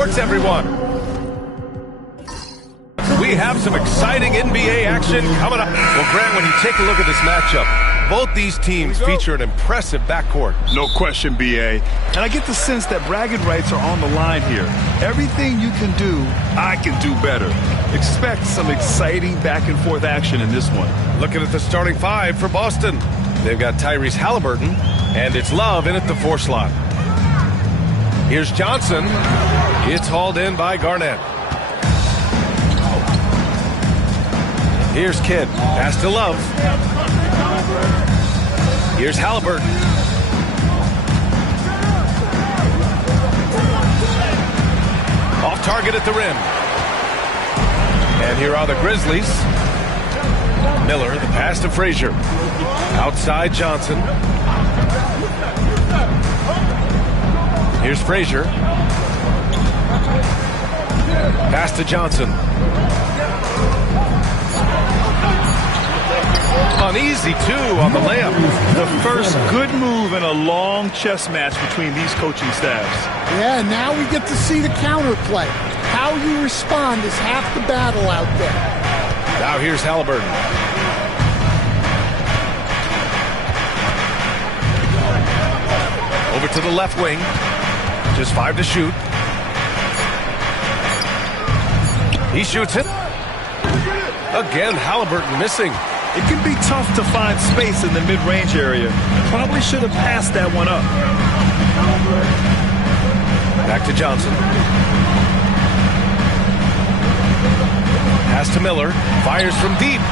Everyone, we have some exciting NBA action coming up. Well, Grant, when you take a look at this matchup, both these teams feature an impressive backcourt. No question, BA. And I get the sense that bragging rights are on the line here. Everything you can do, I can do better. Expect some exciting back-and-forth action in this one. Looking at the starting five for Boston. They've got Tyrese Halliburton, and it's Love in at the 4 slot. Here's Johnson. It's hauled in by Garnett. Here's Kidd. Pass to Love. Here's Halliburton. Off target at the rim. And here are the Grizzlies. Miller, the pass to Frazier. Outside Johnson. Here's Frazier. Pass to Johnson. Uneasy, too, on the layup. The first good move in a long chess match between these coaching staffs. Yeah, now we get to see the counterplay. How you respond is half the battle out there. Now here's Halliburton. Over to the left wing. Just 5 to shoot. He shoots it. Again, Halliburton missing. It can be tough to find space in the mid-range area. Probably should have passed that one up. Back to Johnson. Pass to Miller. Fires from deep.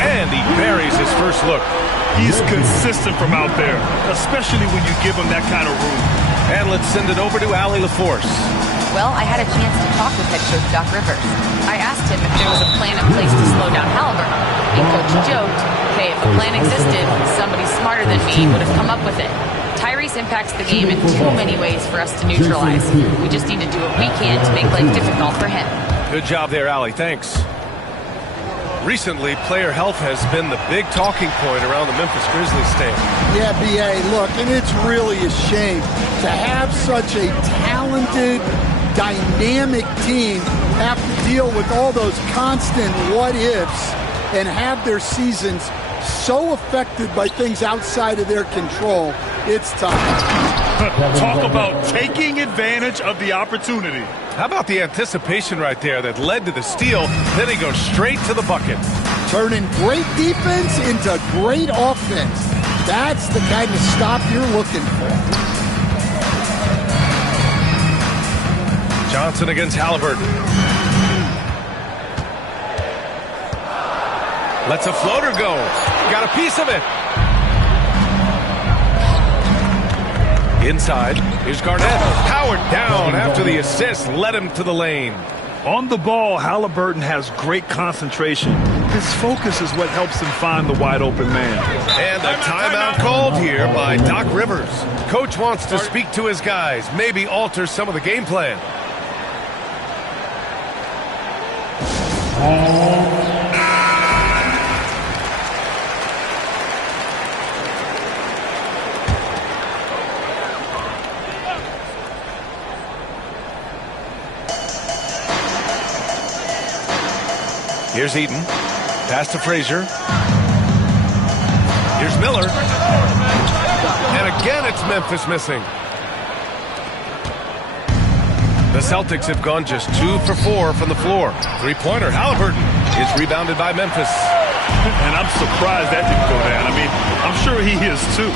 And he buries his first look. He's consistent from out there, especially when you give him that kind of room. And let's send it over to Allie LaForce. Well, I had a chance to talk with head coach Doc Rivers. I asked him if there was a plan in place to slow down Halliburton. And coach joked, hey, if a plan existed, somebody smarter than me would have come up with it. Tyrese impacts the game in too many ways for us to neutralize. We just need to do what we can to make life difficult for him. Good job there, Allie. Thanks. Recently, player health has been the big talking point around the Memphis Grizzlies stand. Yeah, B.A., look, and it's really a shame to have such a talented, dynamic team have to deal with all those constant what-ifs and have their seasons so affected by things outside of their control. It's tough. Talk about taking advantage of the opportunity. How about the anticipation right there that led to the steal? Then he goes straight to the bucket. Turning great defense into great offense. That's the kind of stop you're looking for. Johnson against Halliburton. Lets a floater go. Got a piece of it. Inside, here's Garnett. Powered down after the assist led him to the lane. On the ball, Halliburton has great concentration. His focus is what helps him find the wide open man. And a timeout called here by Doc Rivers. Coach wants to speak to his guys, maybe alter some of the game plan. Here's Eaton. Pass to Frazier. Here's Miller. And again, it's Memphis missing. The Celtics have gone just 2 for 4 from the floor. Three-pointer, Halliburton, is rebounded by Memphis. And I'm surprised that didn't go down. I mean, I'm sure he is too.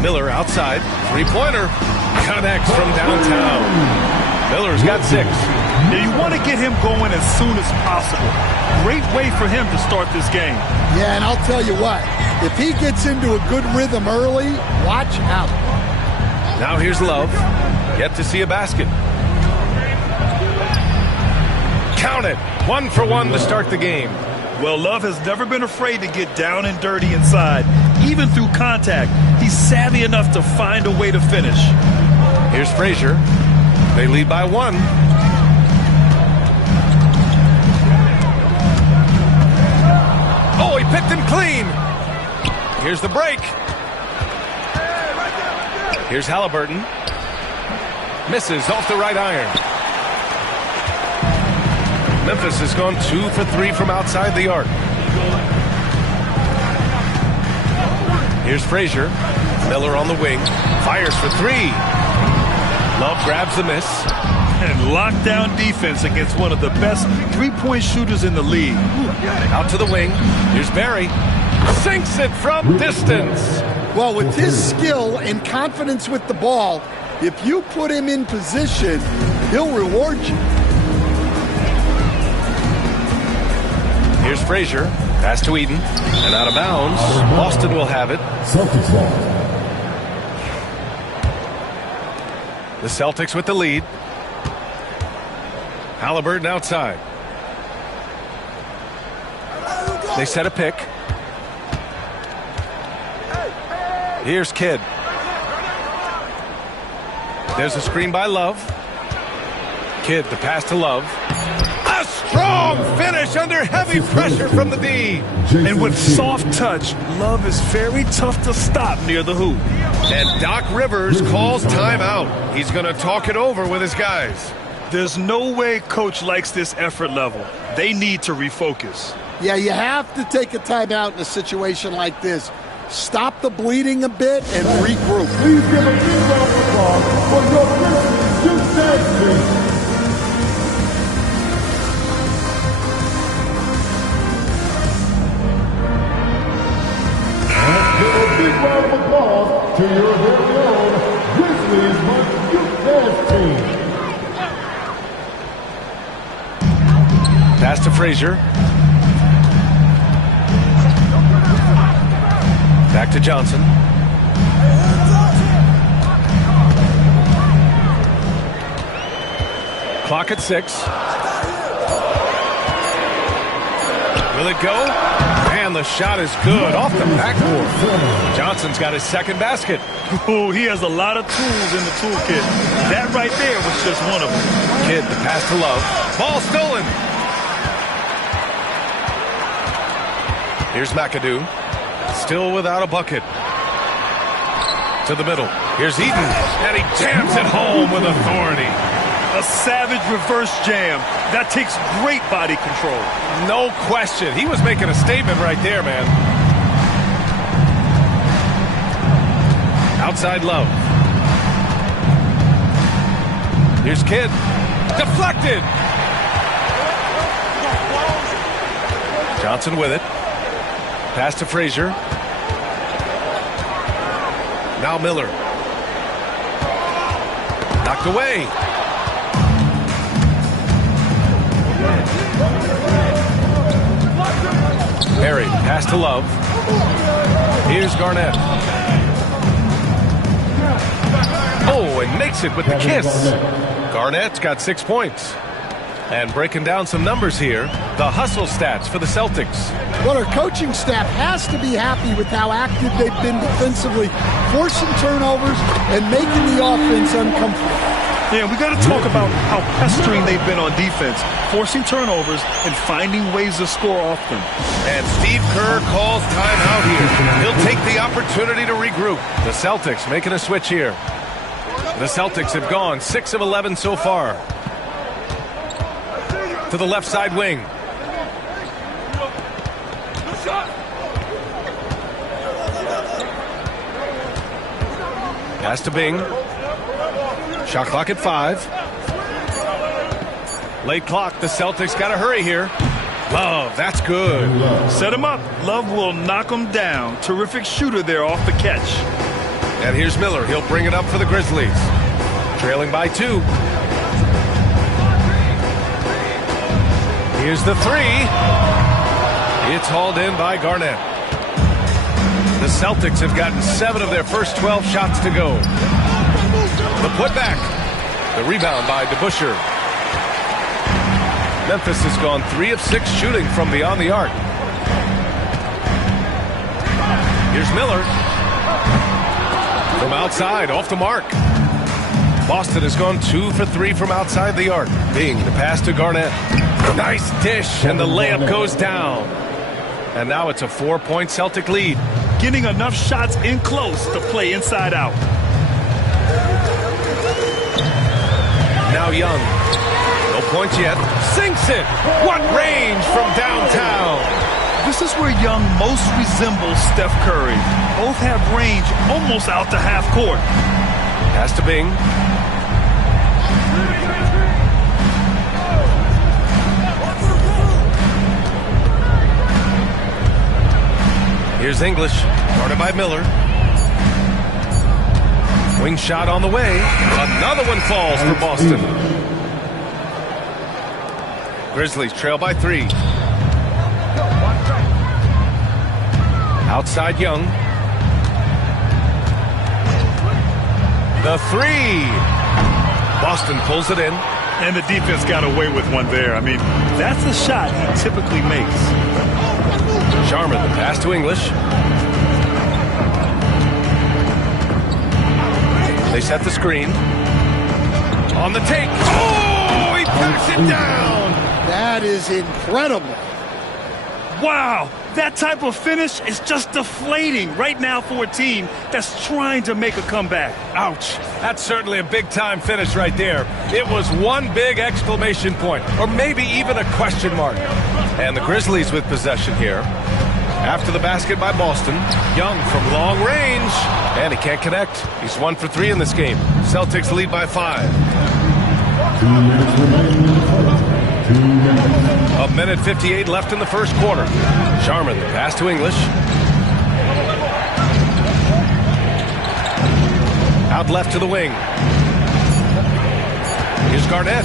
Miller outside. Three-pointer. Connects from downtown. Miller's got 6. Yeah, you want to get him going as soon as possible. Great way for him to start this game. Yeah, and I'll tell you what, if he gets into a good rhythm early, watch out. Now here's Love. Yet to see a basket. Count it. 1 for 1 to start the game. Well, Love has never been afraid to get down and dirty inside. Even through contact, he's savvy enough to find a way to finish. Here's Frazier. They lead by 1. Oh, he picked him clean. Here's the break. Here's Halliburton. Misses off the right iron. Memphis has gone 2 for 3 from outside the arc. Here's Frazier. Miller on the wing. Fires for 3. Love grabs the miss. And lockdown defense against one of the best three-point shooters in the league. Out to the wing. Here's Barry. Sinks it from distance. Well, with his skill and confidence with the ball, if you put him in position, he'll reward you. Here's Frazier. Pass to Eden. And out of bounds. Boston will have it. Celtics ball. The Celtics with the lead. Halliburton outside. They set a pick. Here's Kidd. There's a screen by Love. Kidd, the pass to Love. A strong finish under heavy pressure from the D. And with soft touch, Love is very tough to stop near the hoop. And Doc Rivers calls timeout. He's going to talk it over with his guys. There's no way coach likes this effort level. They need to refocus. Yeah, you have to take a timeout in a situation like this. Stop the bleeding a bit and regroup. Please give a big round of applause for your Grizzlies defense team. Big round of applause to your very own Grizzlies Youth Dance Team. Pass to Frazier. Back to Johnson. Clock at 6. Will it go? And the shot is good off the backboard. Johnson's got his second basket. Oh, he has a lot of tools in the toolkit. That right there was just one of them. Kidd, the pass to Love. Ball stolen. Here's McAdoo. Still without a bucket. To the middle. Here's Eden. And he jams it home with authority. A savage reverse jam. That takes great body control. No question. He was making a statement right there, man. Outside Love. Here's Kidd. Deflected. Johnson with it. Pass to Frazier. Now Miller. Knocked away. Barry, pass to Love. Here's Garnett. Oh, and makes it with the kiss. Garnett's got 6 points. And breaking down some numbers here, the hustle stats for the Celtics. Well, our coaching staff has to be happy with how active they've been defensively, forcing turnovers and making the offense uncomfortable. Yeah, we got to talk about how pestering they've been on defense, forcing turnovers and finding ways to score off them. And Steve Kerr calls timeout here. He'll take the opportunity to regroup. The Celtics making a switch here. The Celtics have gone 6 of 11 so far. To the left side wing. Pass to Bing. Shot clock at 5. Late clock. The Celtics got to hurry here. Love, that's good. Set him up. Love will knock him down. Terrific shooter there off the catch. And here's Miller. He'll bring it up for the Grizzlies. Trailing by 2. Here's the 3. It's hauled in by Garnett. The Celtics have gotten 7 of their first 12 shots to go. The putback. The rebound by DeBusschere. Memphis has gone 3 of 6 shooting from beyond the arc. Here's Miller. From outside, off the mark. Boston has gone 2 for 3 from outside the arc. Bing, the pass to Garnett. Nice dish, and the layup goes down. And now it's a 4-point Celtic lead. Getting enough shots in close to play inside out. Now Young. No points yet. Sinks it. What range from downtown. This is where Young most resembles Steph Curry. Both have range almost out to half court. Pass to Bing. Here's English, guarded by Miller. Wing shot on the way. Another one falls for Boston. Grizzlies trail by 3. Outside Young. The 3. Boston pulls it in. And the defense got away with one there. I mean, that's the shot he typically makes. Sharman, the pass to English. They set the screen. On the take. Oh, he backs it down. That is incredible. Wow, that type of finish is just deflating right now for a team that's trying to make a comeback. Ouch. That's certainly a big-time finish right there. It was one big exclamation point, or maybe even a question mark. And the Grizzlies with possession here. After the basket by Boston, Young from long range, and he can't connect. He's 1 for 3 in this game. Celtics lead by 5. 2 minutes remaining. 2 minutes. A minute 58 left in the first quarter. Sharman, the pass to English. Out left to the wing. Here's Garnett.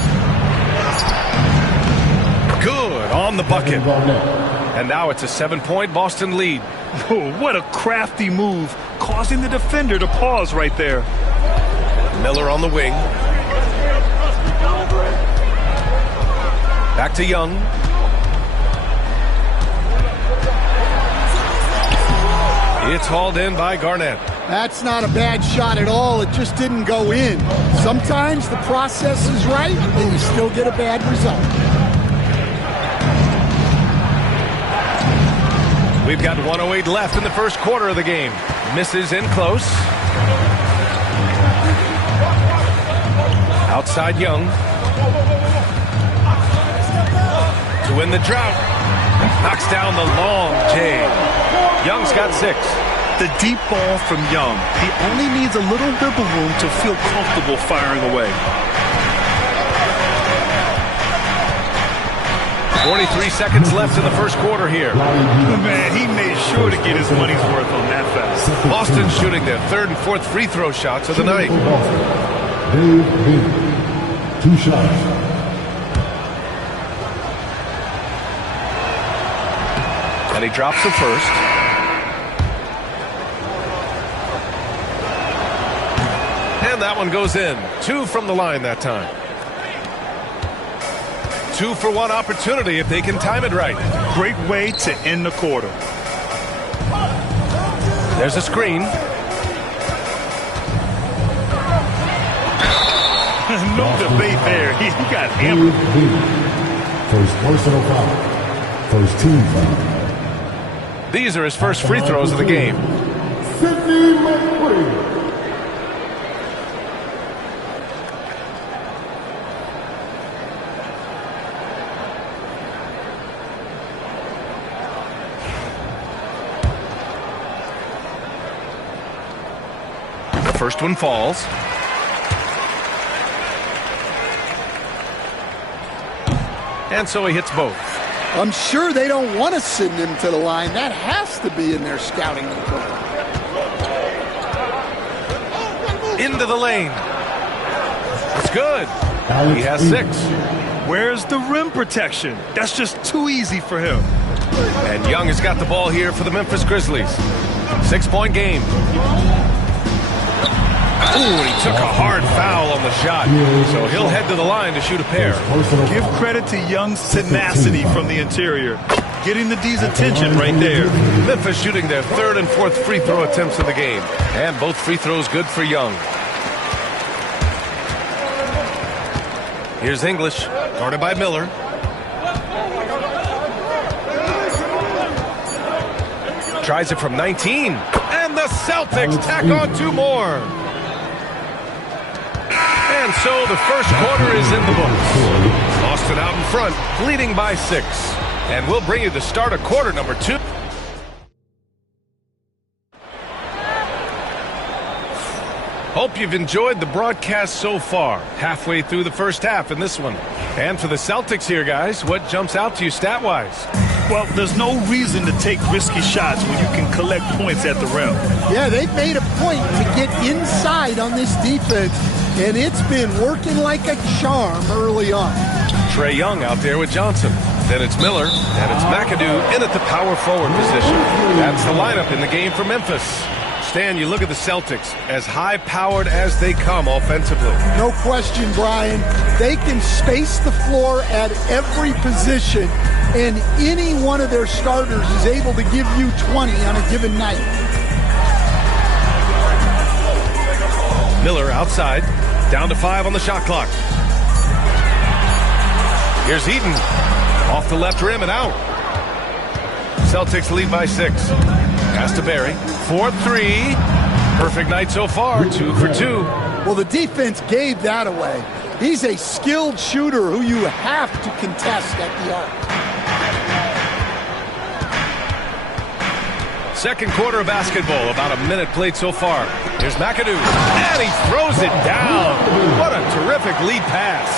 Good on the bucket. And now it's a 7-point Boston lead. Oh, what a crafty move, causing the defender to pause right there. Miller on the wing. Back to Young. It's hauled in by Garnett. That's not a bad shot at all. It just didn't go in. Sometimes the process is right and you still get a bad result. We've got 1:08 left in the first quarter of the game. Misses in close. Outside Young. To win the drought. Knocks down the long J. Young's got 6. The deep ball from Young. He only needs a little wiggle room to feel comfortable firing away. 43 seconds left in the first quarter here. Man, he made sure to get his money's worth on that foul. Boston shooting their 3rd and 4th free throw shots of the night. Dave Bing. 2 shots. And he drops the first. And that one goes in. 2 from the line that time. 2 for 1 opportunity if they can time it right. Great way to end the quarter. There's a screen. No debate there. He got hammered. First personal foul. First team foul. These are his first free throws of the game. Sidney McBride. First one falls. And so he hits both. I'm sure they don't want to send him to the line. That has to be in their scouting report. Into the lane. It's good. He has 6. Where's the rim protection? That's just too easy for him. And Young has got the ball here for the Memphis Grizzlies. 6-point game. Ooh, he took a hard foul on the shot. So he'll head to the line to shoot a pair. Give credit to Young's tenacity from the interior. Getting the D's attention right there. Memphis shooting their 3rd and 4th free throw attempts of the game. And both free throws good for Young. Here's English, guarded by Miller. Tries it from 19. And the Celtics tack on 2 more. And so the first quarter is in the books. Boston out in front, leading by 6. And we'll bring you the start of quarter number 2. Hope you've enjoyed the broadcast so far. Halfway through the first half in this one. And for the Celtics here, guys, what jumps out to you stat-wise? Well, there's no reason to take risky shots when you can collect points at the rim. Yeah, they've made a point to get inside on this defense, and it's been working like a charm early on. Trae Young out there with Johnson. Then it's Miller, and it's McAdoo in at the power forward position. That's the lineup in the game for Memphis. Stan, you look at the Celtics, as high-powered as they come offensively. No question, Brian. They can space the floor at every position, and any one of their starters is able to give you 20 on a given night. Miller outside, down to 5 on the shot clock. Here's Eaton, off the left rim and out. Celtics lead by 6. Pass to Barry. 4-3. Perfect night so far. 2 for 2. Well, the defense gave that away. He's a skilled shooter who you have to contest at the arc. Second quarter of basketball. About a minute played so far. Here's McAdoo. And he throws it down. What a terrific lead pass.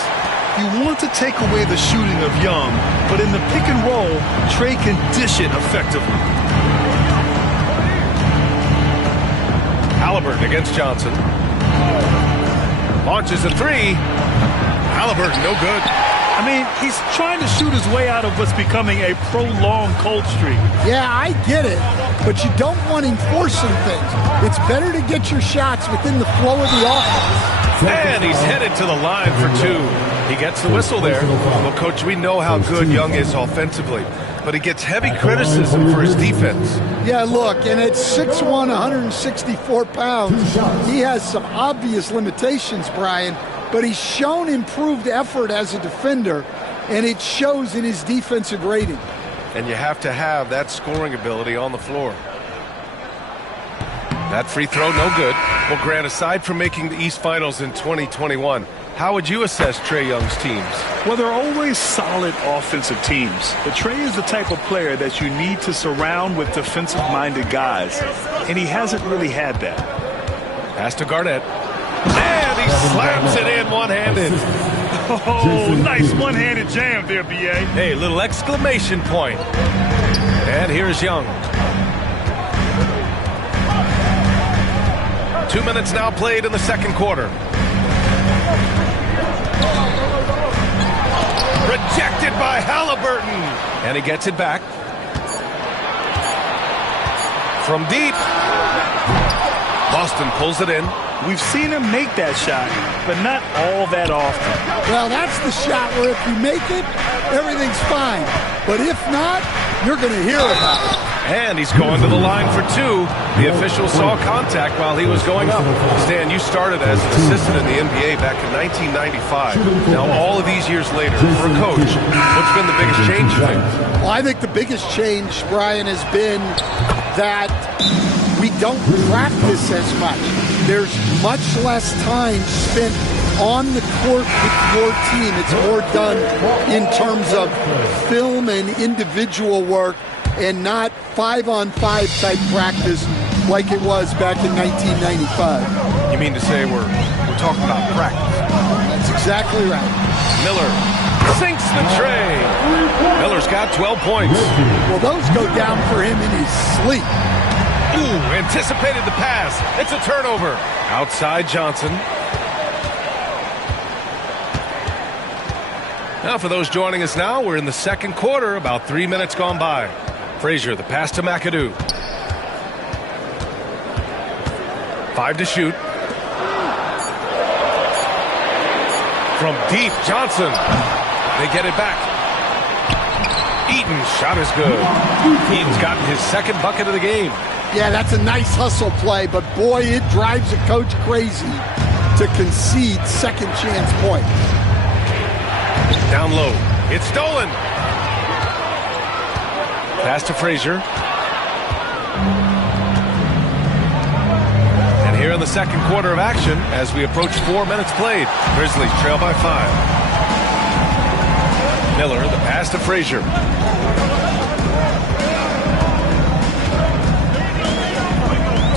You want to take away the shooting of Young, but in the pick and roll, Trae can dish it effectively. Halliburton against Johnson. Launches a 3. Halliburton, no good. I mean, he's trying to shoot his way out of what's becoming a prolonged cold streak. Yeah, I get it, but you don't want him forcing things. It's better to get your shots within the flow of the offense. And he's headed to the line for 2. He gets the whistle there. Well, Coach, we know how good Young is offensively, but he gets heavy criticism for his defense. Yeah, look, and at 6'1", 164 pounds, he has some obvious limitations, Brian, but he's shown improved effort as a defender, and it shows in his defensive rating. And you have to have that scoring ability on the floor. That free throw, no good. Well, Grant, aside from making the East Finals in 2021, how would you assess Trae Young's teams? Well, they're always solid offensive teams. But Trae is the type of player that you need to surround with defensive-minded guys, and he hasn't really had that. Pass to Garnett. And he slams it in one-handed. Oh, nice one-handed jam there, B.A. Hey, little exclamation point. And here's Young. 2 minutes now played in the second quarter. Rejected by Halliburton. And he gets it back. From deep. Boston pulls it in. We've seen him make that shot, but not all that often. Well, that's the shot where if you make it, everything's fine. But if not, you're going to hear about it. And he's going to the line for 2. The official saw contact while he was going up. Stan, you started as an assistant in the NBA back in 1995. Now, all of these years later, for a coach, what's been the biggest change, you think? Well, I think the biggest change, Brian, has been that we don't practice as much. There's much less time spent on the court with your team. It's more done in terms of film and individual work and not 5-on-5 type practice like it was back in 1995. You mean to say we're talking about practice? That's exactly right. Miller sinks the tray. Miller's got 12 points. Well, those go down for him in his sleep. Ooh, anticipated the pass. It's a turnover. Outside Johnson. Now, for those joining us now, we're in the second quarter, about 3 minutes gone by. Frazier, the pass to McAdoo. 5 to shoot. From deep, Johnson. They get it back. Eaton's shot is good. Eaton's gotten his second bucket of the game. Yeah, that's a nice hustle play, but boy, it drives a coach crazy to concede second chance points. Down low. It's stolen. Pass to Frazier. And here in the second quarter of action as we approach 4 minutes played. Grizzlies trail by 5. Miller, the pass to Frazier.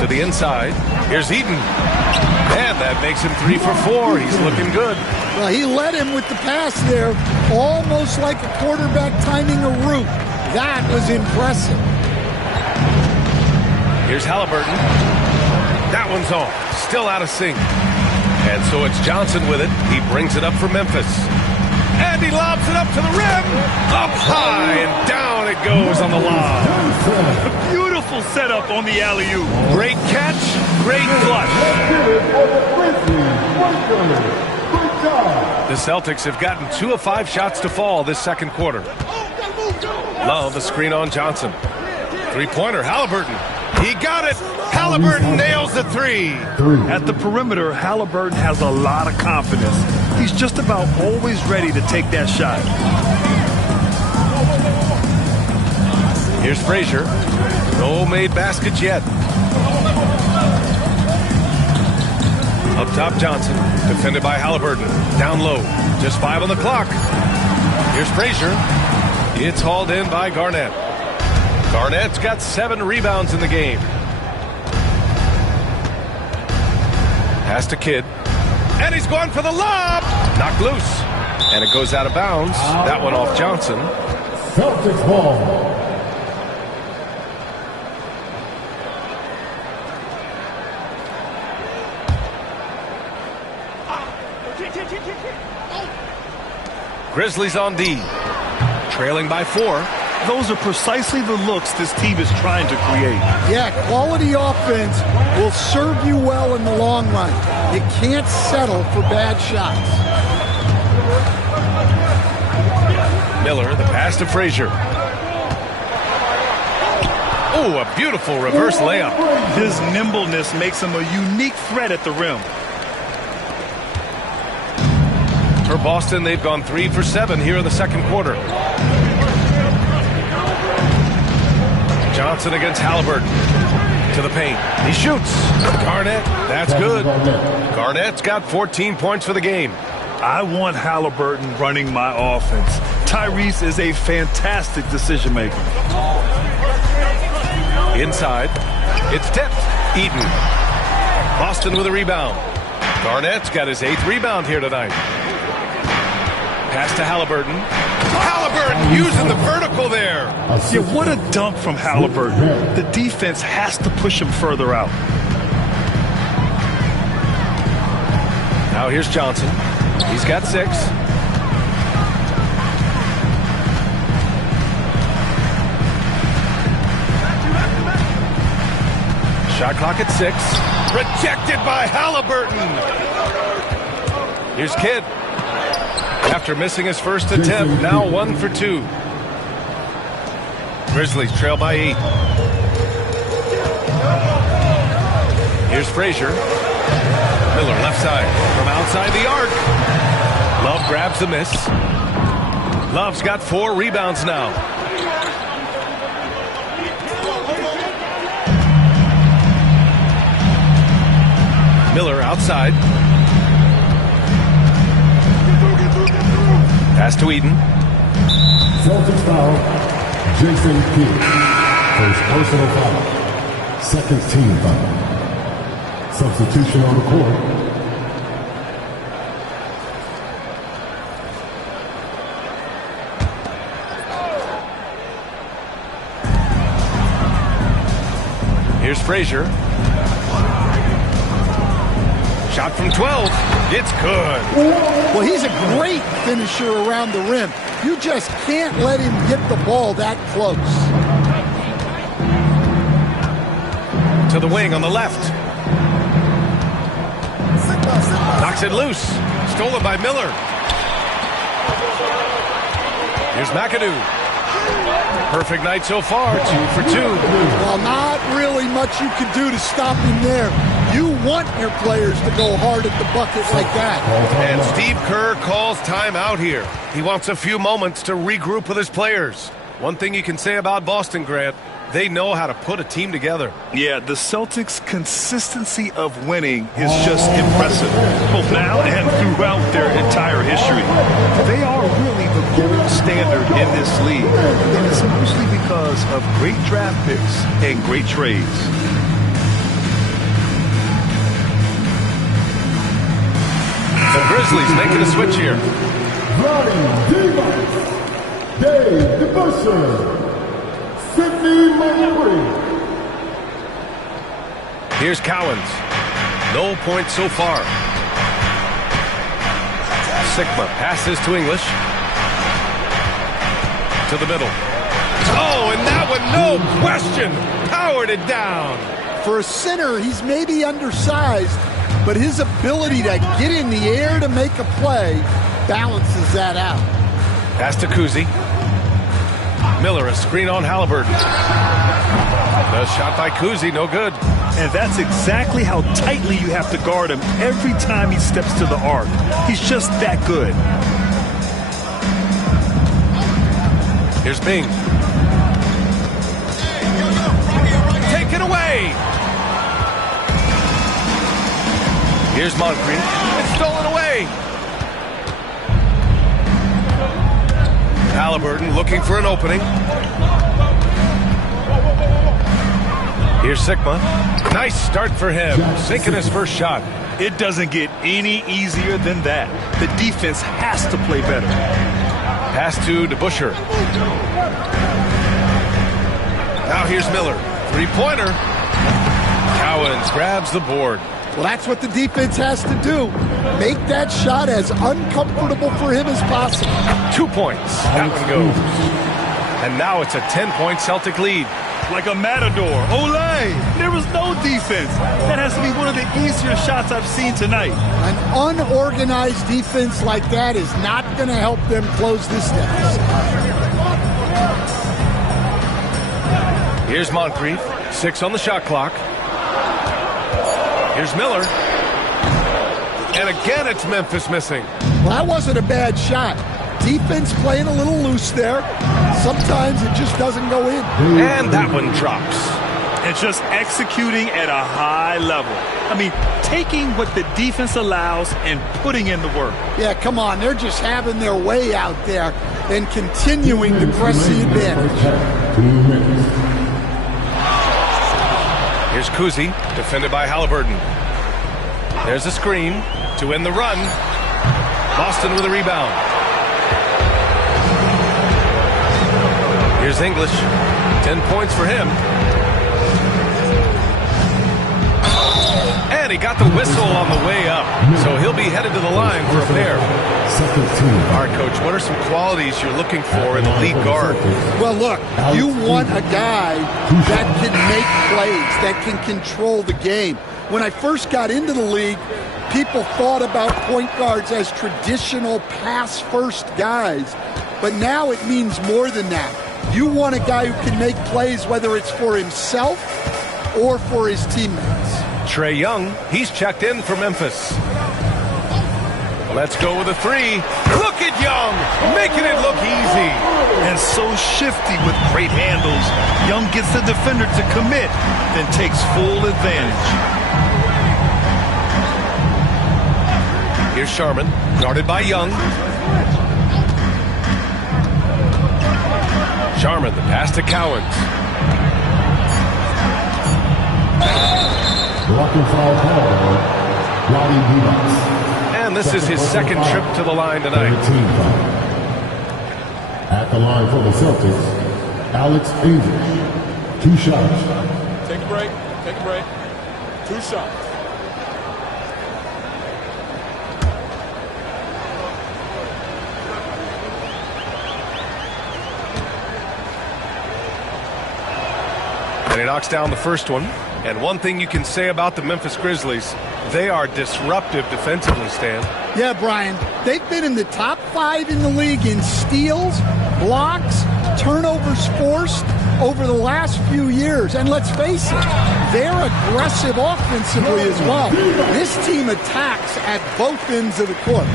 To the inside. Here's Eaton. And that makes him 3 for 4. He's looking good. Well, he led him with the pass there, almost like a quarterback timing a route. That was impressive. Here's Halliburton. That one's off. Still out of sync. And so it's Johnson with it. He brings it up for Memphis. And he lobs it up to the rim. Up high and down it goes on the lob. Beautiful setup on the alley-oop. Great catch, great clutch. The Celtics have gotten 2 of 5 shots to fall this second quarter. Love a screen on Johnson. Three-pointer, Halliburton. He got it. Halliburton nails the 3. At the perimeter, Halliburton has a lot of confidence. He's just about always ready to take that shot. Here's Frazier. No made baskets yet. Up top, Johnson. Defended by Halliburton. Down low. Just 5 on the clock. Here's Frazier. It's hauled in by Garnett. Garnett's got 7 rebounds in the game. Pass to Kidd. And he's going for the lob. Knocked loose. And it goes out of bounds. That one off Johnson. Celtics ball. Grizzlies on D. Trailing by 4. Those are precisely the looks this team is trying to create. Yeah, quality offense will serve you well in the long run. You can't settle for bad shots. Miller, the pass to Frazier. Oh, a beautiful reverse layup. His nimbleness makes him a unique threat at the rim. For Boston, they've gone 3 for 7 here in the second quarter. Johnson against Halliburton. To the paint. He shoots. Garnett, that's good. Garnett's got 14 points for the game. I want Halliburton running my offense. Tyrese is a fantastic decision maker. Inside. It's tipped. Eaton. Boston with a rebound. Garnett's got his 8th rebound here tonight. Pass to Halliburton. Halliburton using the vertical there. Yeah, what a dunk from Halliburton. The defense has to push him further out. Now here's Johnson. He's got 6. Shot clock at 6. Rejected by Halliburton. Here's Kidd. After missing his first attempt, now 1 for 2. Grizzlies trail by 8. Here's Frazier. Miller left side from outside the arc. Love grabs the miss. Love's got 4 rebounds now. Miller outside. Pass to Eden. Celtics foul. Jason Kidd. First personal foul. Second team foul. Substitution on the court. Here's Frazier. Shot from 12. It's good. Well, he's a great finisher around the rim. You just can't let him get the ball that close. To the wing on the left. Knocks it loose. Stolen by Miller. Here's McAdoo. Perfect night so far. 2 for 2. Well, not really much you can do to stop him there. You want your players to go hard at the bucket like that. And Steve Kerr calls timeout here. He wants a few moments to regroup with his players. One thing you can say about Boston, Grant, They know how to put a team together. Yeah, the Celtics' consistency of winning is just impressive, both now and throughout their entire history. They are really the gold standard in this league, and it's mostly because of great draft picks and great trades. The Grizzlies making a switch here. Ronnie Divac, Dave DeBusser, Sidney Montgomery. Here's Cowens. No points so far. Sigma passes to English. To the middle. Oh, and that one, no question, powered it down. For a center, he's maybe undersized, but his ability to get in the air to make a play balances that out. Pass to Kuzi. Miller, a screen on Halliburton. The shot by Kuzi, no good. And that's exactly how tightly you have to guard him every time he steps to the arc. He's just that good. Here's Bing. Take it away. Here's Moncrief. It's stolen away. Halliburton looking for an opening. Here's Sigma. Nice start for him. Sinking his first shot. It doesn't get any easier than that. The defense has to play better. Pass to DeBuscher. Now here's Miller. Three-pointer. Cowens grabs the board. Well, that's what the defense has to do. Make that shot as uncomfortable for him as possible. 2 points. That one goes. And now it's a 10-point Celtic lead. Like a matador. Olay! There was no defense. That has to be one of the easier shots I've seen tonight. An unorganized defense like that is not going to help them close this deficit. Here's Moncrief. 6 on the shot clock. Here's Miller. And again, it's Memphis missing. Well, that wasn't a bad shot. Defense playing a little loose there. Sometimes it just doesn't go in. And that one drops. It's just executing at a high level. I mean, taking what the defense allows and putting in the work. Yeah, come on. They're just having their way out there and continuing to press the advantage. Here's Kuzi, defended by Halliburton. There's a screen to win the run. Boston with a rebound. Here's English. 10 points for him. And he got the whistle on the way up. So he'll be headed to the line for a pair. All right, Coach, what are some qualities you're looking for in the lead guard? Well, look, you want a guy that can make plays, that can control the game. When I first got into the league, people thought about point guards as traditional pass-first guys. But now it means more than that. You want a guy who can make plays, whether it's for himself or for his teammates. Trae Young, he's checked in for Memphis. Let's go with a three. Look at Young, making it look easy. And so shifty with great handles. Young gets the defender to commit, then takes full advantage. Here's Sharman, guarded by Young. Sharman, the pass to Cowens. Blocking foul call, Ronnie Divac. And this is his second trip to the line tonight. At the line for the Celtics, Alex English. 2 shots. Take a break. Take a break. 2 shots. And he knocks down the first one. And one thing you can say about the Memphis Grizzlies, they are disruptive defensively, Stan. Yeah, Brian, they've been in the top 5 in the league in steals, blocks, turnovers forced over the last few years. And let's face it, they're aggressive offensively as well. This team attacks at both ends of the court.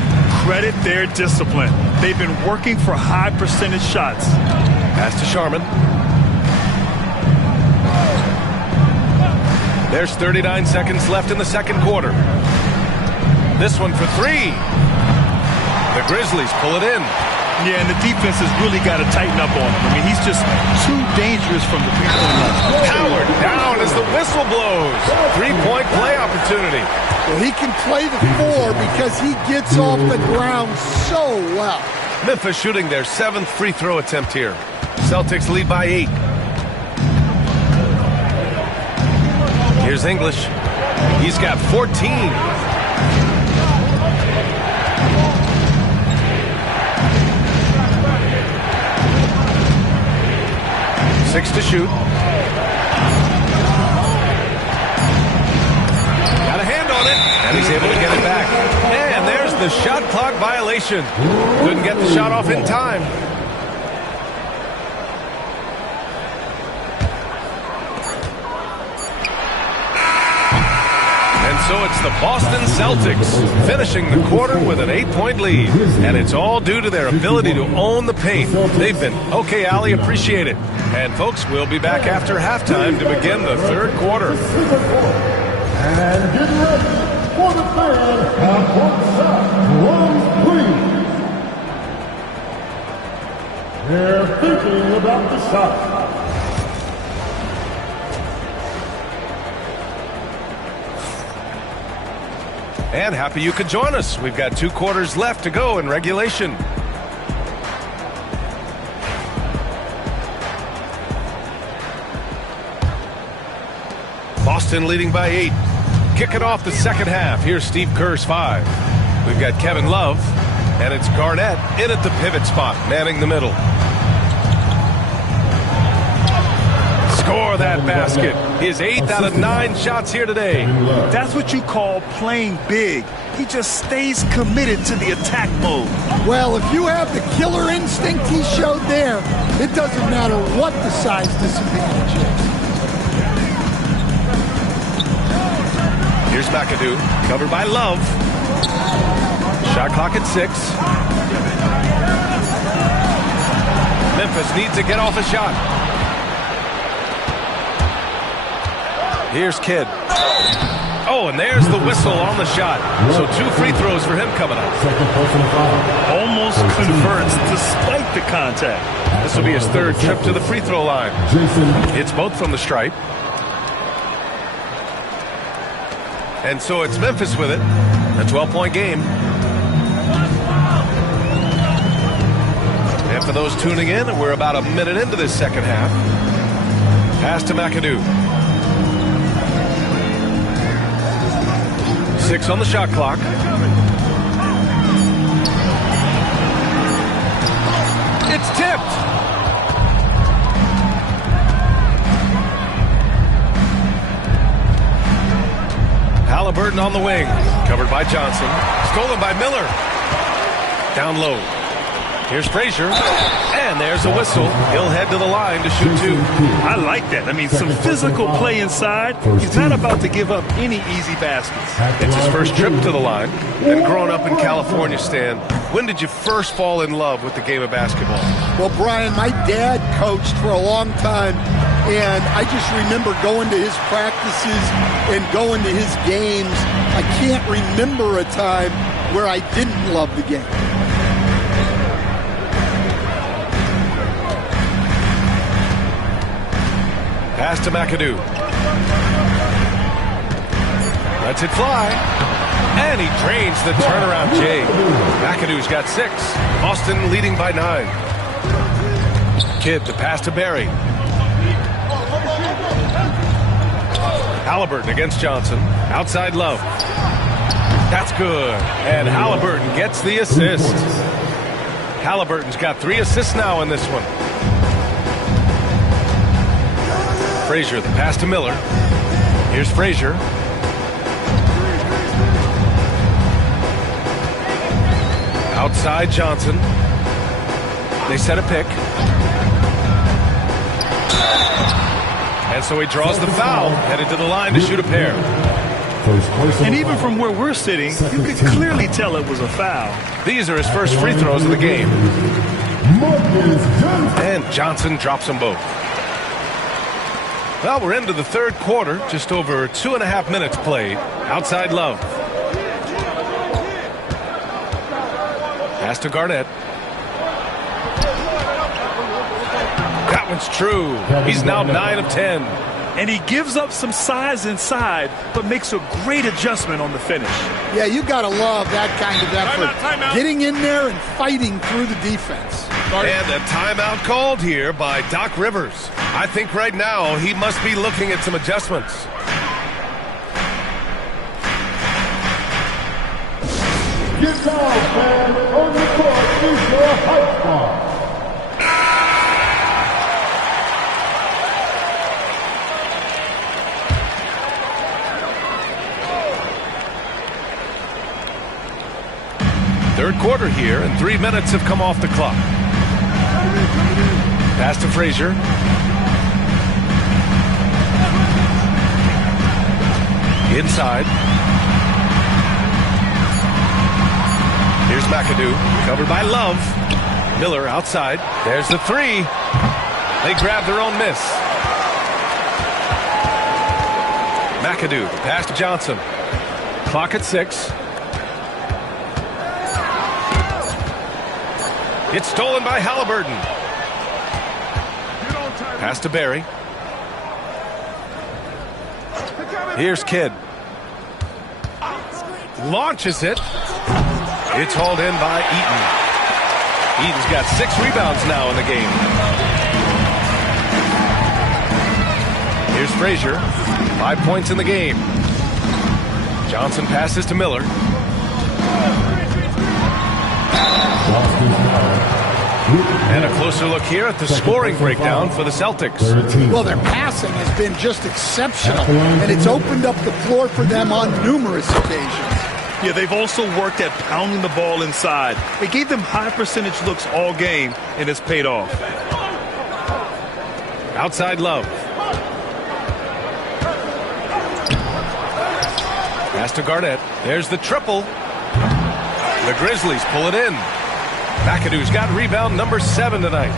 Credit their discipline. They've been working for high percentage shots. Pass to Sharman. There's 39 seconds left in the second quarter. This one for three. The Grizzlies pull it in. Yeah, and the defense has really got to tighten up on him. I mean, he's just too dangerous from the three-point line. Howard down as the whistle blows. Three-point play opportunity. Well, he can play the four because he gets off the ground so well. Memphis shooting their 7th free throw attempt here. Celtics lead by 8. Here's English. He's got 14. Six to shoot. Got a hand on it, and he's able to get it back. And there's the shot clock violation. Couldn't get the shot off in time. And so it's the Boston Celtics finishing the quarter with an 8-point lead. And it's all due to their ability to own the paint. They've been, okay, Allie, appreciate it. And folks, we'll be back after halftime to begin the third quarter. And get ready for the third half-court shot from three. They're thinking about the shot. And happy you could join us. We've got 2 quarters left to go in regulation. Boston leading by 8. Kicking off the second half. Here's Steve Kerr's 5. We've got Kevin Love, and it's Garnett in at the pivot spot, manning the middle. Score that basket. His 8th out of 9 shots here today. That's what you call playing big. He just stays committed to the attack mode. Well, if you have the killer instinct he showed there, it doesn't matter what the size disadvantage is. Here's McAdoo, covered by Love. Shot clock at 6. Memphis needs to get off a shot. Here's Kidd. Oh, and there's the whistle on the shot. So 2 free throws for him coming up. Almost converts despite the contact. This will be his 3rd trip to the free throw line. It's both from the stripe. And so it's Memphis with it. A 12-point game. And for those tuning in, we're about a minute into this second half. Pass to McAdoo. 6 on the shot clock. It's tipped. Halliburton on the wing. Covered by Johnson. Stolen by Miller. Down low. Here's Frazier. And there's a whistle. He'll head to the line to shoot 2. I like that. I mean, some physical play inside. He's not about to give up any easy baskets. It's his first trip to the line. And growing up in California, Stan, when did you first fall in love with the game of basketball? Well, Brian, my dad coached for a long time, and I just remember going to his practices and going to his games. I can't remember a time where I didn't love the game. Pass to McAdoo. Lets it fly. And he drains the turnaround J. McAdoo's got 6. Boston leading by 9. Kidd to pass to Barry. Halliburton against Johnson. Outside Love. That's good. And Halliburton gets the assist. Halliburton's got 3 assists now in this one. Frazier, the pass to Miller. Here's Frazier. Outside Johnson. They set a pick. And so he draws the foul, headed to the line to shoot a pair. And even from where we're sitting, you could clearly tell it was a foul. These are his first free throws of the game. And Johnson drops them both. Well, we're into the third quarter, just over 2.5 minutes played. Outside Love. Pass to Garnett. That one's true. He's now 9 of 10. And he gives up some size inside, but makes a great adjustment on the finish. Yeah, you got to love that kind of effort. Timeout. Getting in there and fighting through the defense. And a timeout called here by Doc Rivers. I think right now he must be looking at some adjustments. Get down, fans. On the court is your hype squad. Third quarter here, and 3 minutes have come off the clock. Pass to Frazier. Inside. Here's McAdoo, covered by Love. Miller outside. There's the three. They grab their own miss. McAdoo, pass to Johnson. Clock at 6. It's stolen by Halliburton. Pass to Barry. Here's Kidd. Launches it. It's hauled in by Eaton. Eaton's got 6 rebounds now in the game. Here's Frazier. 5 points in the game. Johnson passes to Miller. And a closer look here at the scoring breakdown for the Celtics. Well, their passing has been just exceptional, and it's opened up the floor for them on numerous occasions. Yeah, they've also worked at pounding the ball inside. It gave them high percentage looks all game, and it's paid off. Outside Love. Pass to Garnett. There's the triple. The Grizzlies pull it in. McAdoo's got rebound number 7 tonight.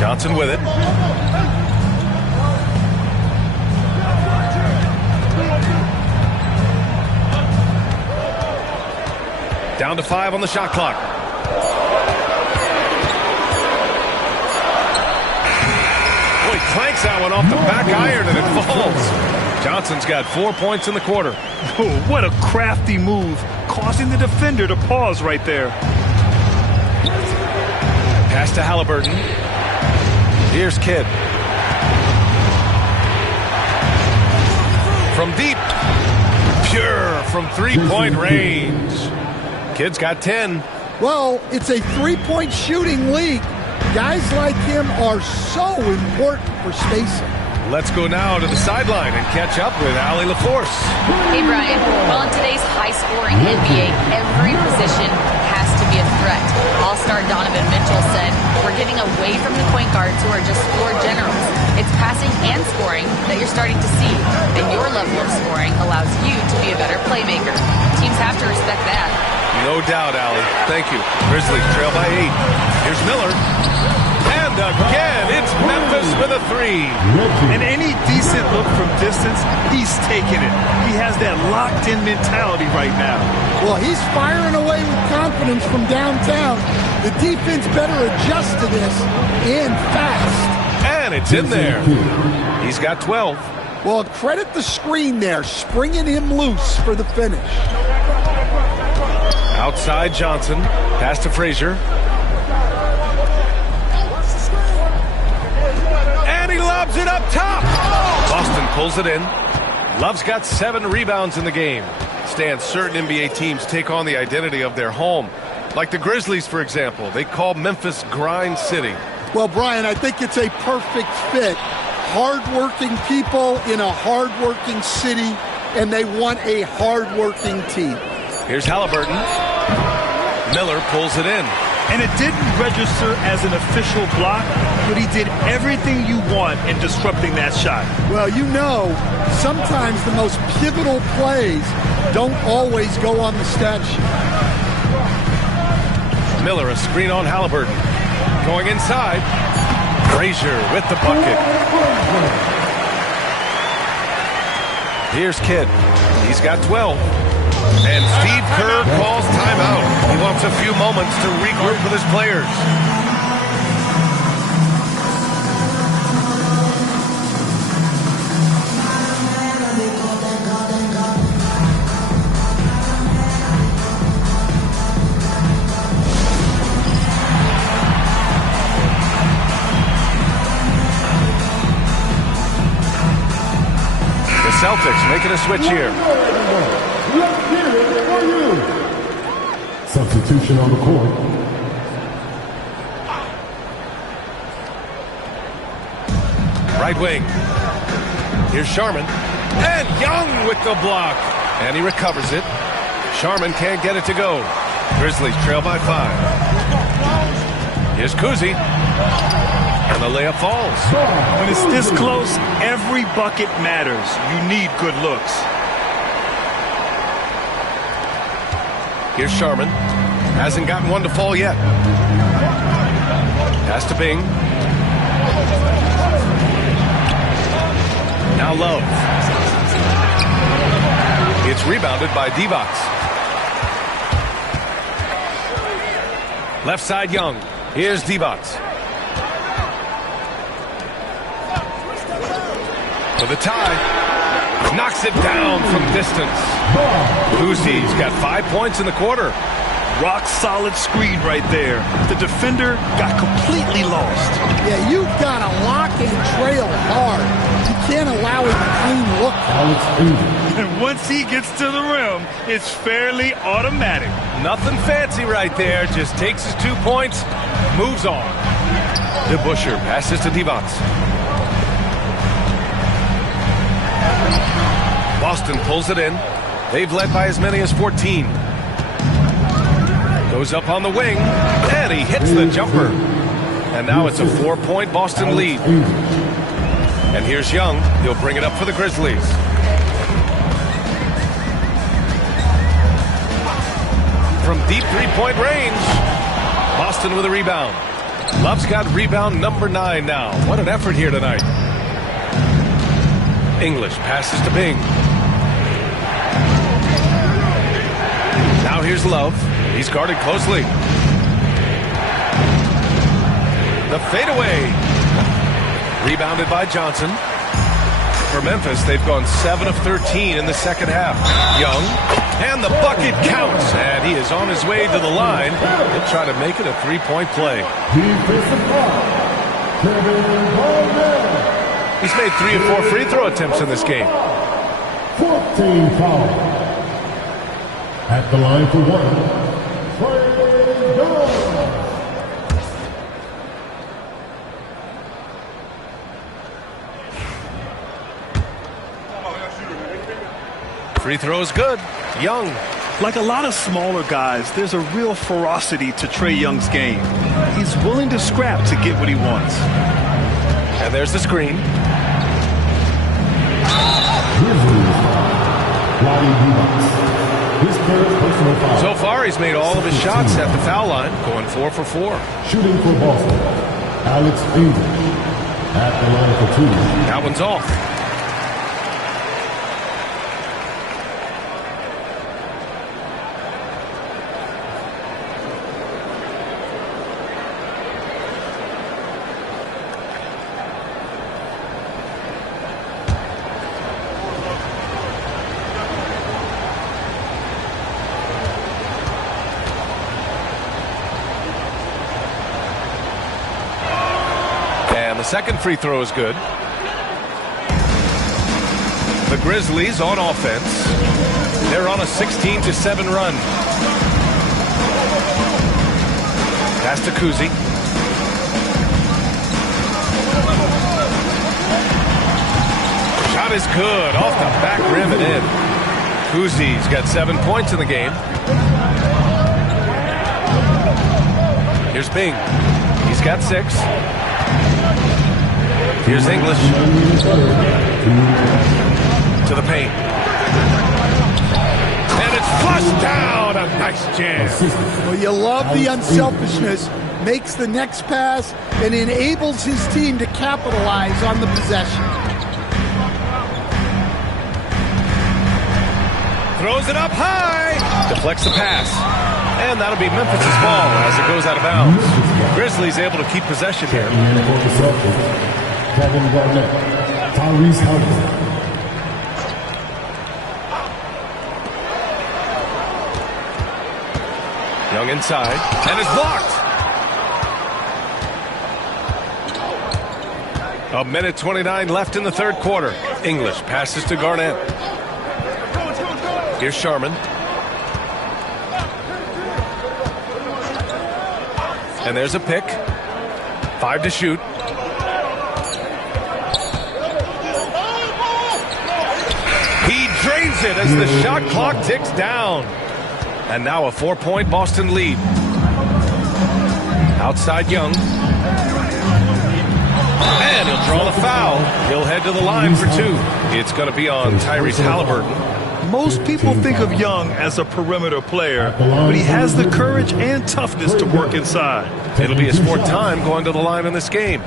Johnson with it. Down to 5 on the shot clock. Boy, clanks that one off the back iron and it falls. Johnson's got 4 points in the quarter. Oh, what a crafty move, causing the defender to pause right there. Pass to Halliburton. Here's Kidd. From deep. Pure from 3-point range. Kidd's got 10. Well, it's a 3-point shooting league. Guys like him are so important for spacing. Let's go now to the sideline and catch up with Allie LaForce. Hey, Brian. Well, in today's high-scoring NBA, every position has to be a threat. All-star Donovan Mitchell said, we're getting away from the point guards who are just floor generals. It's passing and scoring that you're starting to see, and your level of scoring allows you to be a better playmaker. Teams have to respect that. No doubt, Allie. Thank you. Grizzlies trail by 8. Here's Miller. And again, it's Memphis with a 3. And any decent look from distance, he's taking it. He has that locked-in mentality right now. Well, he's firing away with confidence from downtown. The defense better adjust to this, and fast. And it's in there. He's got 12. Well, credit the screen there, springing him loose for the finish. Outside Johnson. Pass to Frazier. And he lobs it up top. Boston pulls it in. Love's got 7 rebounds in the game. Stan, certain NBA teams take on the identity of their home. Like the Grizzlies, for example. They call Memphis Grind City. Well, Brian, I think it's a perfect fit. Hard-working people in a hard-working city, and they want a hard-working team. Here's Halliburton. Miller pulls it in. And it didn't register as an official block, but he did everything you want in disrupting that shot. Well, you know, sometimes the most pivotal plays don't always go on the stat sheet. Miller, a screen on Halliburton. Going inside. Frazier with the bucket. Here's Kidd. He's got 12. And Steve Kerr calls timeout. He wants a few moments to regroup with his players. Celtics making a switch here. Let's hear it for you. Substitution on the court. Right wing. Here's Sharman. And Young with the block. And he recovers it. Sharman can't get it to go. Grizzlies trail by 5. Here's Kuzi. And the layup falls. When it's this close, every bucket matters. You need good looks. Here's Sharman. Hasn't gotten one to fall yet. Pass to Bing. Now Love. It's rebounded by Divac. Left side Young. Here's Divac. For the tie. Knocks it down from distance. Kuzi's got 5 points in the quarter. Rock solid screen right there. The defender got completely lost. Yeah, you've got to lock and trail hard. You can't allow it to clean look. And once he gets to the rim, it's fairly automatic. Nothing fancy right there. Just takes his 2 points, moves on. DeBusschere passes to Divac. Boston pulls it in. They've led by as many as 14. Goes up on the wing, and he hits the jumper. And now it's a 4-point Boston lead. And here's Young. He'll bring it up for the Grizzlies. From deep three-point range, Boston with a rebound. Love's got rebound number 9 now. What an effort here tonight. English passes to Bing. Now here's Love. He's guarded closely. The fadeaway. Rebounded by Johnson. For Memphis, they've gone 7 of 13 in the second half. Young. And the bucket counts. And he is on his way to the line. He'll try to make it a 3-point play. He's made 3 of 4 free throw attempts in this game. 14 foul. At the line for 1. Free throw is good. Young. Like a lot of smaller guys, there's a real ferocity to Trae Young's game. He's willing to scrap to get what he wants. And there's the screen. So far, he's made all of his shots at the foul line, going 4 for 4. Shooting for Boston, Alex English. At the line for 2. That one's off. The second free throw is good. The Grizzlies on offense. They're on a 16-7 run. Pass to Kuzi. Shot is good. Off the back rim and in. Kuzi's got 7 points in the game. Here's Bing. He's got 6. Here's English. To the paint. And it's Flushed down. A nice jam. Well, you love the unselfishness. Makes the next pass and enables his team to capitalize on the possession. Throws it up high. Deflects the pass. And that'll be Memphis' ball as it goes out of bounds. Grizzlies able to keep possession here. Kevin Garnett, Tyrese Halliburton. Young inside, and is blocked. A minute 29 left in the third quarter. English passes to Garnett. Here's Sharman. And there's a pick. 5 to shoot. He drains it as the shot clock ticks down. And now a 4-point Boston lead. Outside Young. And he'll draw the foul. He'll head to the line for 2. It's going to be on Tyrese Halliburton. Most people think of Young as a perimeter player, but he has the courage and toughness to work inside. It'll be his 4th time going to the line in this game.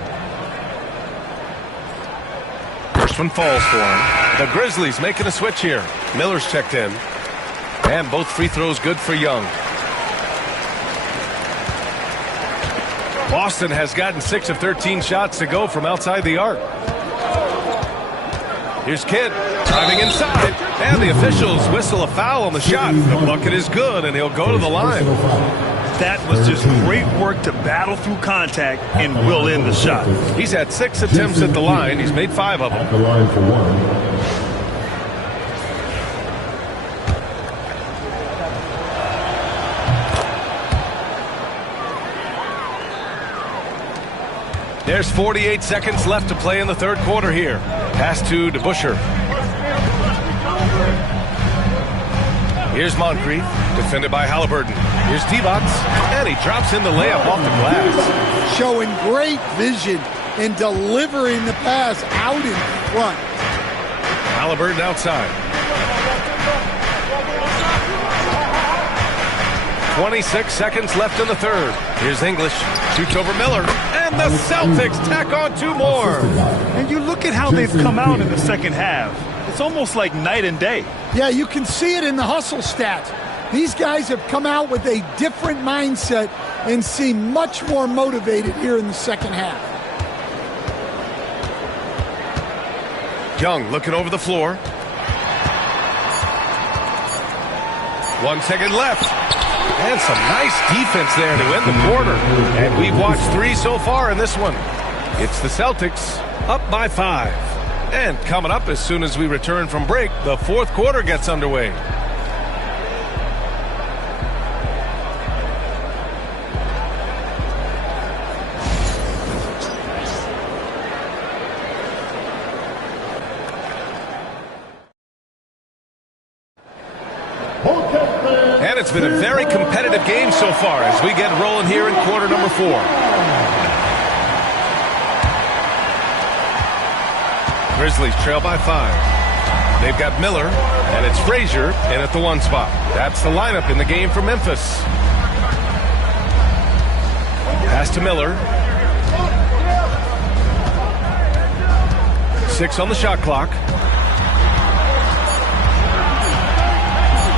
First one falls for him. The Grizzlies making a switch here. Miller's checked in. And both free throws good for Young. Boston has gotten 6 of 13 shots to go from outside the arc. Here's Kidd driving inside, and the officials whistle a foul on the shot. The bucket is good, and he'll go to the line. That was just great work to battle through contact and will end the shot. He's had 6 attempts at the line. He's made 5 of them. At the line for 1. There's 48 seconds left to play in the third quarter here. Pass to DeBusschere. Here's Moncrief, defended by Halliburton. Here's Divac, and he drops in the layup off the glass. Showing great vision and delivering the pass out in front. Halliburton outside. 26 seconds left in the third. Here's English, shoots over Miller, and the Celtics tack on 2 more. And you look at how they've come out in the second half. It's almost like night and day. Yeah, you can see it in the hustle stats. These guys have come out with a different mindset and seem much more motivated here in the second half. Young looking over the floor. 1 second left. And some nice defense there to end the quarter. And we've watched 3 so far in this one. It's the Celtics up by 5. And coming up as soon as we return from break, the fourth quarter gets underway. And it's been a very competitive game so far as we get rolling here in quarter number 4. Grizzlies trail by 5. They've got Miller, and it's Frazier in at the 1 spot. That's the lineup in the game for Memphis. Pass to Miller. 6 on the shot clock.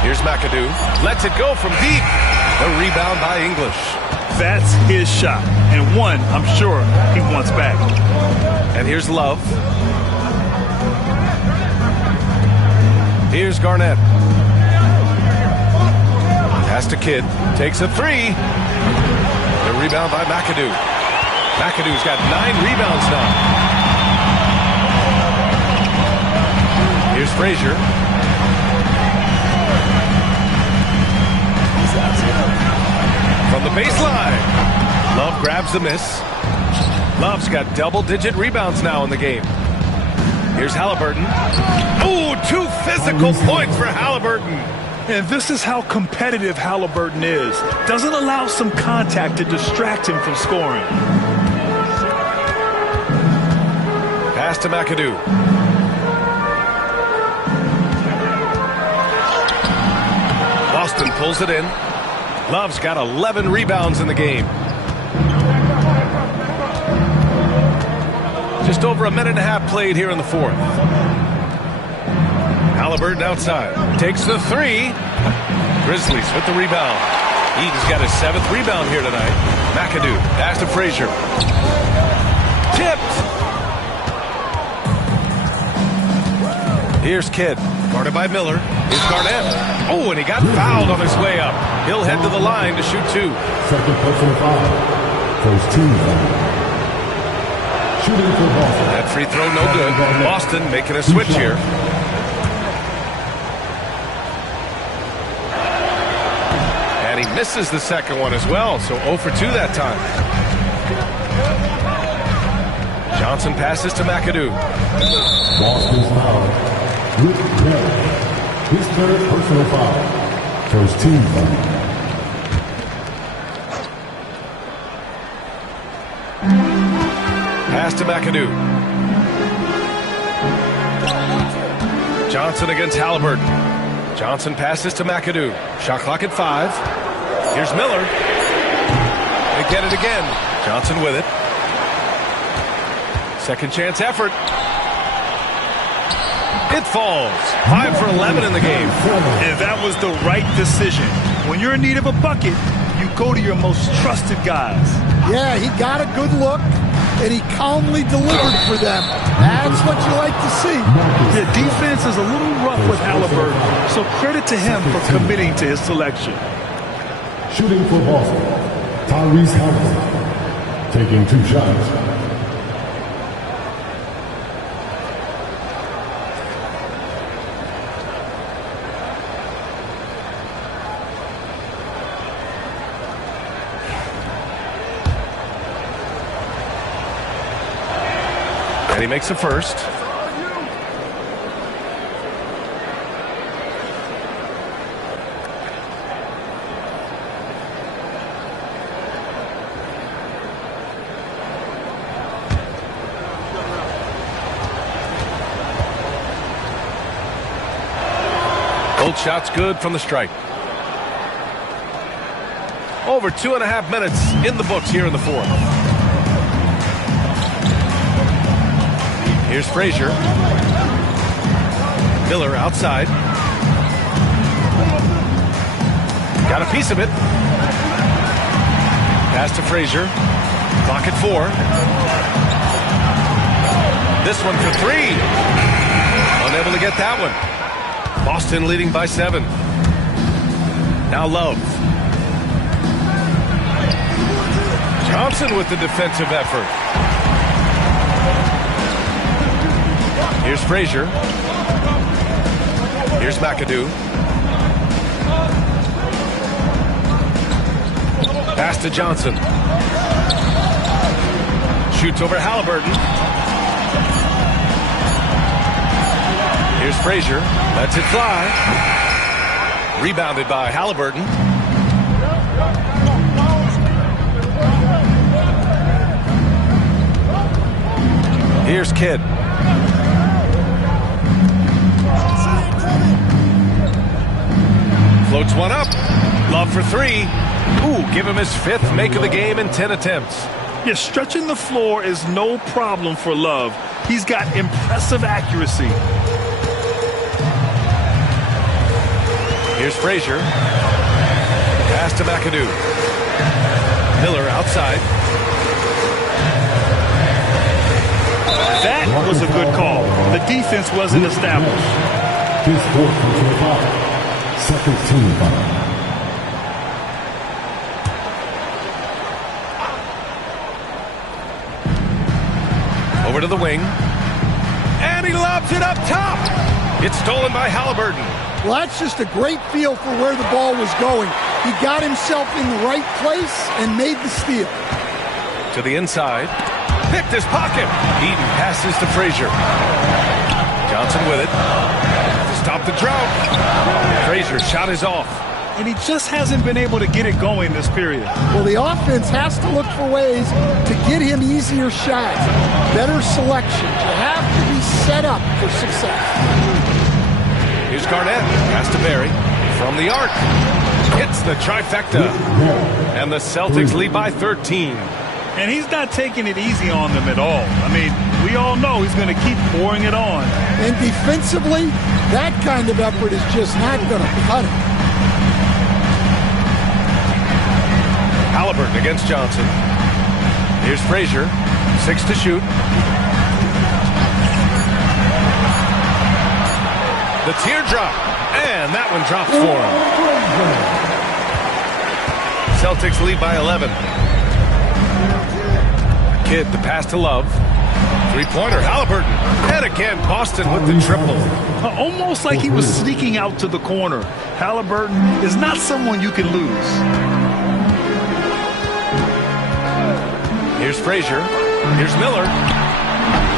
Here's McAdoo. Lets it go from deep. The rebound by English. That's his shot, and one I'm sure he wants back. And here's Love. Here's Garnett. Pass to Kidd. Takes a 3. The rebound by McAdoo. McAdoo's got 9 rebounds now. Here's Frazier. From the baseline. Love grabs the miss. Love's got double-digit rebounds now in the game. Here's Halliburton. Ooh, 2 physical points for Halliburton. And this is how competitive Halliburton is. Doesn't allow some contact to distract him from scoring. Pass to McAdoo. 2 Boston pulls it in. Love's got 11 rebounds in the game. Just over a minute and a half played here in the fourth. Halliburton outside. Takes the three. Grizzlies with the rebound. Eaton's got his 7th rebound here tonight. McAdoo pass to Frazier. Tipped. Here's Kidd. Guarded by Miller. Here's Garnett. Oh, and he got fouled on his way up. He'll head to the line to shoot 2. Second personal foul. First team foul. Shooting for Boston. That free throw no good. Boston making a switch here. And he misses the second one as well, so 0 for 2 that time. Johnson passes to McAdoo. Boston's foul. Rick Bell. His 3rd personal foul. First team foul. Pass to McAdoo. Johnson against Halliburton. Johnson passes to McAdoo. Shot clock at 5. Here's Miller. They get it again. Johnson with it. Second chance effort. It falls. 5 for 11 in the game. And that was the right decision. When you're in need of a bucket, you go to your most trusted guys. Yeah, he got a good look, and he calmly delivered for them. That's what you like to see. The defense is a little rough with Halliburton, so credit to him for committing to his selection. Shooting for Boston. Tyrese Halliburton. Taking 2 shots. And he makes the first. Both shots good from the stripe. Over 2.5 minutes in the books here in the fourth. Here's Frazier. Miller outside. Got a piece of it. Pass to Frazier. Clock at 4. This one for 3. Unable to get that one. Boston leading by 7. Now Love. Johnson with the defensive effort. Here's Frazier. Here's McAdoo. Pass to Johnson. Shoots over Halliburton. Here's Frazier. Lets it fly. Rebounded by Halliburton. Here's Kidd. Floats one up. Love for 3. Ooh, give him his 5th make of the game in 10 attempts. Yeah, stretching the floor is no problem for Love. He's got impressive accuracy. Here's Frazier. Pass to McAdoo. Miller outside. That was a good call. The defense wasn't established. His 4th personal foul. Second team foul. Over to the wing. And he lobs it up top. It's stolen by Halliburton. Well, that's just a great feel for where the ball was going. He got himself in the right place and made the steal. To the inside. Picked his pocket. Eaton passes to Frazier. Johnson with it. Stop the drought. Frazier's shot is off. And he just hasn't been able to get it going this period. Well, the offense has to look for ways to get him easier shots, better selection. You have to be set up for success. Here's Garnett. Pass to Barry. From the arc. Hits the trifecta. And the Celtics lead by 13. And he's not taking it easy on them at all. I mean, we all know he's going to keep pouring it on. And defensively, that kind of effort is just not going to cut it. Halliburton against Johnson. Here's Frazier. 6 to shoot. The teardrop. And that one drops for him. Celtics lead by 11. Kidd, the pass to Love. Three-pointer, Halliburton. And again, Boston with the triple. Almost like he was sneaking out to the corner. Halliburton is not someone you can lose. Here's Frazier. Here's Miller.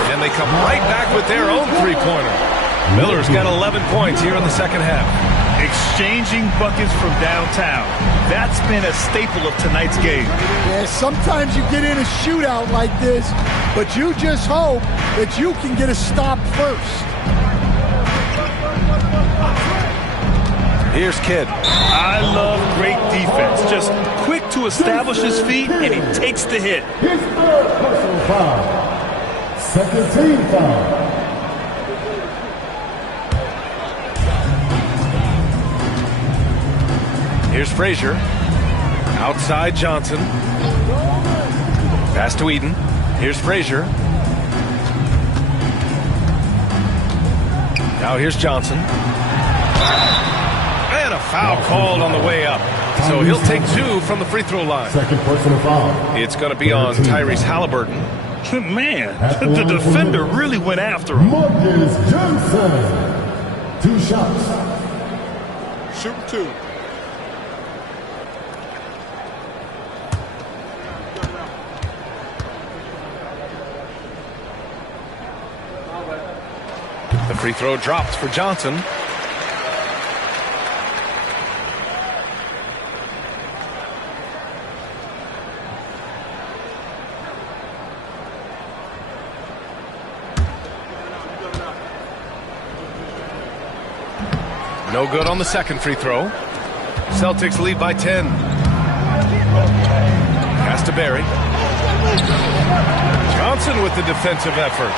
And they come right back with their own three-pointer. Miller's got 11 points here in the second half. Exchanging buckets from downtown. That's been a staple of tonight's game. Yeah, sometimes you get in a shootout like this, but you just hope that you can get a stop first. Here's Kidd. I love great defense. Just quick to establish his feet, and he takes the hit. His third personal foul. Second team foul. Here's Frazier. Outside Johnson. Pass to Eden. Here's Frazier. Now here's Johnson. And a foul called on the way up. So he'll take 2 from the free throw line. Second personal foul. It's going to be on Tyrese Halliburton. Man, the defender really went after him. Marcus Johnson. 2 shots. Shoot 2. The free throw drops for Johnson. No good on the second free throw. Celtics lead by 10. Pass to Barry. Johnson with the defensive effort.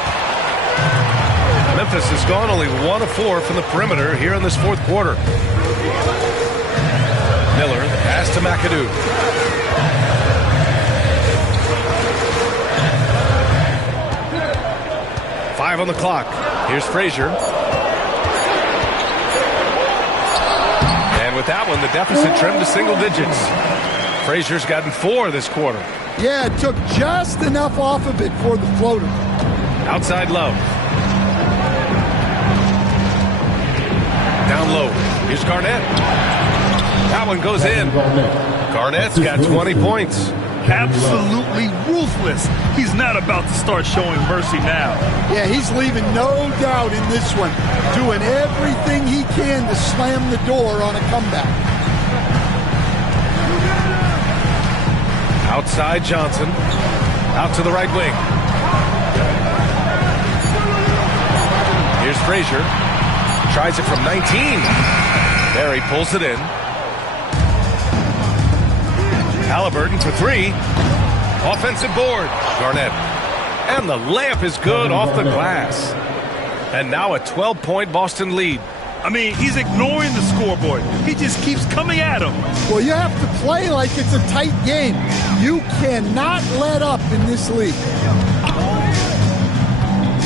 Memphis has gone only 1 of 4 from the perimeter here in this fourth quarter. Miller, the pass to McAdoo. Five on the clock. Here's Frazier. And with that one, the deficit trimmed to single digits. Frazier's gotten 4 this quarter. Yeah, it took just enough off of it for the floater. Outside Love. Down low. Here's Garnett. That one goes in. Garnett's got 20 points. Absolutely ruthless. He's not about to start showing mercy now. Yeah, he's leaving no doubt in this one. Doing everything he can to slam the door on a comeback. Outside Johnson. Out to the right wing. Here's Frazier. Tries it from 19. Barry pulls it in. Halliburton for 3. Offensive board. Garnett. And the layup is good off the glass. And now a 12-point Boston lead. I mean, he's ignoring the scoreboard. He just keeps coming at him. Well, you have to play like it's a tight game. You cannot let up in this league.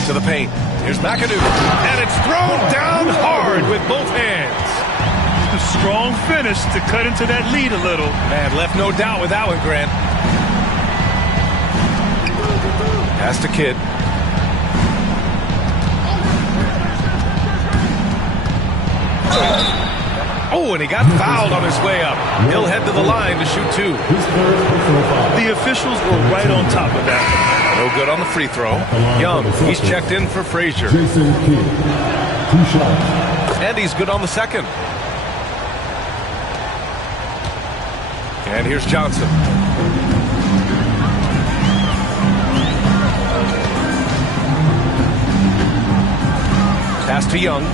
To the paint. Here's McAdoo. And it's thrown down hard with both hands. A strong finish to cut into that lead a little. Man, left no doubt with that one, Grant. Pass to Kidd. Oh, and he got fouled on his way up. He'll head to the line to shoot 2. The officials were right on top of that. No good on the free throw. Young, he's checked in for Frazier. Jason Kidd. 2 shots. And he's good on the second. And here's Johnson. Pass to Young.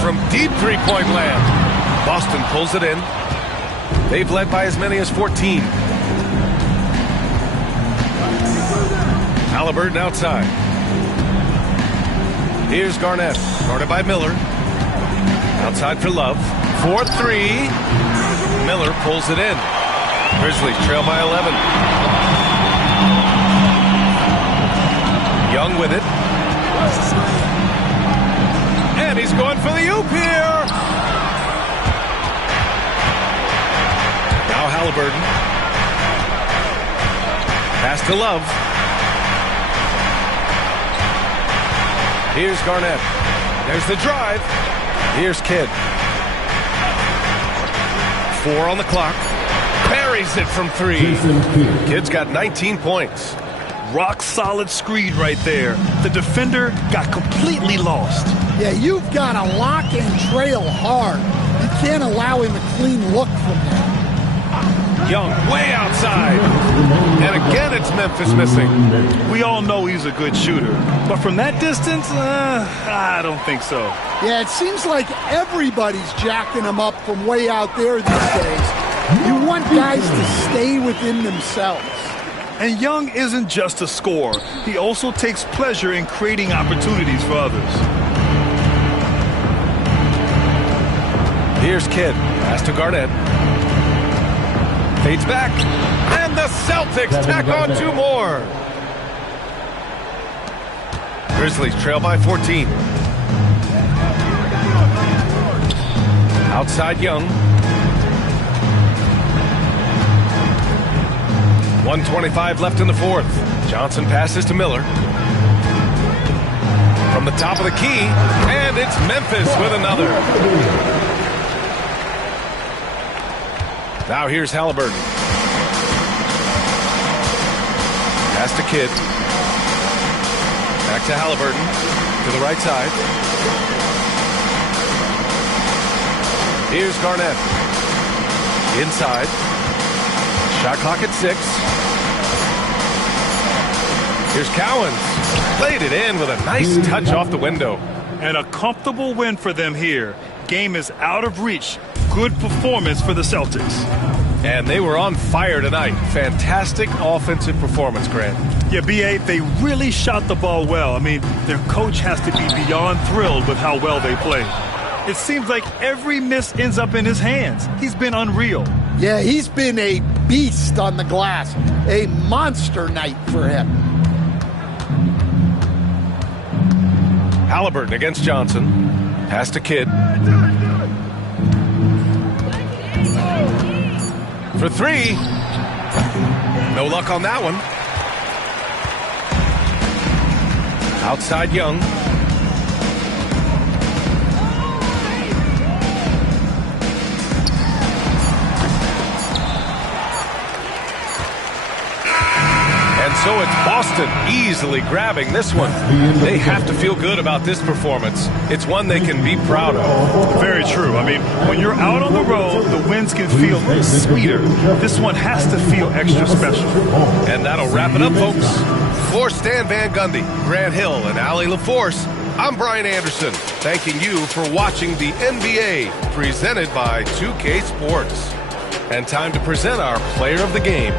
From deep three-point land. Boston pulls it in. They've led by as many as 14. Halliburton outside. Here's Garnett. Guarded by Miller. Outside for Love. 4-3. Miller pulls it in. Grizzlies trail by 11. Young with it. And he's going for the oop here. Now Halliburton. Pass to Love. Here's Garnett. There's the drive. Here's Kidd. 4 on the clock. Buries it from 3. Kidd's got 19 points. Rock solid screen right there. The defender got completely lost. Yeah, you've got to lock and trail hard. You can't allow him a clean look from there. Young way outside. And again, it's Memphis missing. We all know he's a good shooter. But from that distance, I don't think so. Yeah, it seems like everybody's jacking him up from way out there these days. You want guys to stay within themselves. And Young isn't just a scorer. He also takes pleasure in creating opportunities for others. Here's Kidd. Pass to Garnett. Fades back. And the Celtics tack on 2 more. Grizzlies trail by 14. Outside Young. 1:25 left in the 4th. Johnson passes to Miller. From the top of the key. And it's Memphis with another. Now here's Halliburton. Pass to Kidd. Back to Halliburton. To the right side. Here's Garnett. Inside. Shot clock at 6. Here's Cowens. Played it in with a nice touch off the window. And a comfortable win for them here. Game is out of reach. Good performance for the Celtics. And they were on fire tonight. Fantastic offensive performance, Grant. Yeah, B.A., they really shot the ball well. I mean, their coach has to be beyond thrilled with how well they played. It seems like every miss ends up in his hands. He's been unreal. Yeah, he's been a beast on the glass. A monster night for him. Halliburton against Johnson. Pass to Kidd. For 3. No luck on that one. Outside Young. And so it's Boston easily grabbing this one. They have to feel good about this performance. It's one they can be proud of. Very true. I mean, when you're out on the road, the wins can feel sweeter. This one has to feel extra special. And that'll wrap it up, folks. For Stan Van Gundy, Grant Hill, and Allie LaForce, I'm Brian Anderson, thanking you for watching the NBA, presented by 2K Sports. And time to present our player of the game.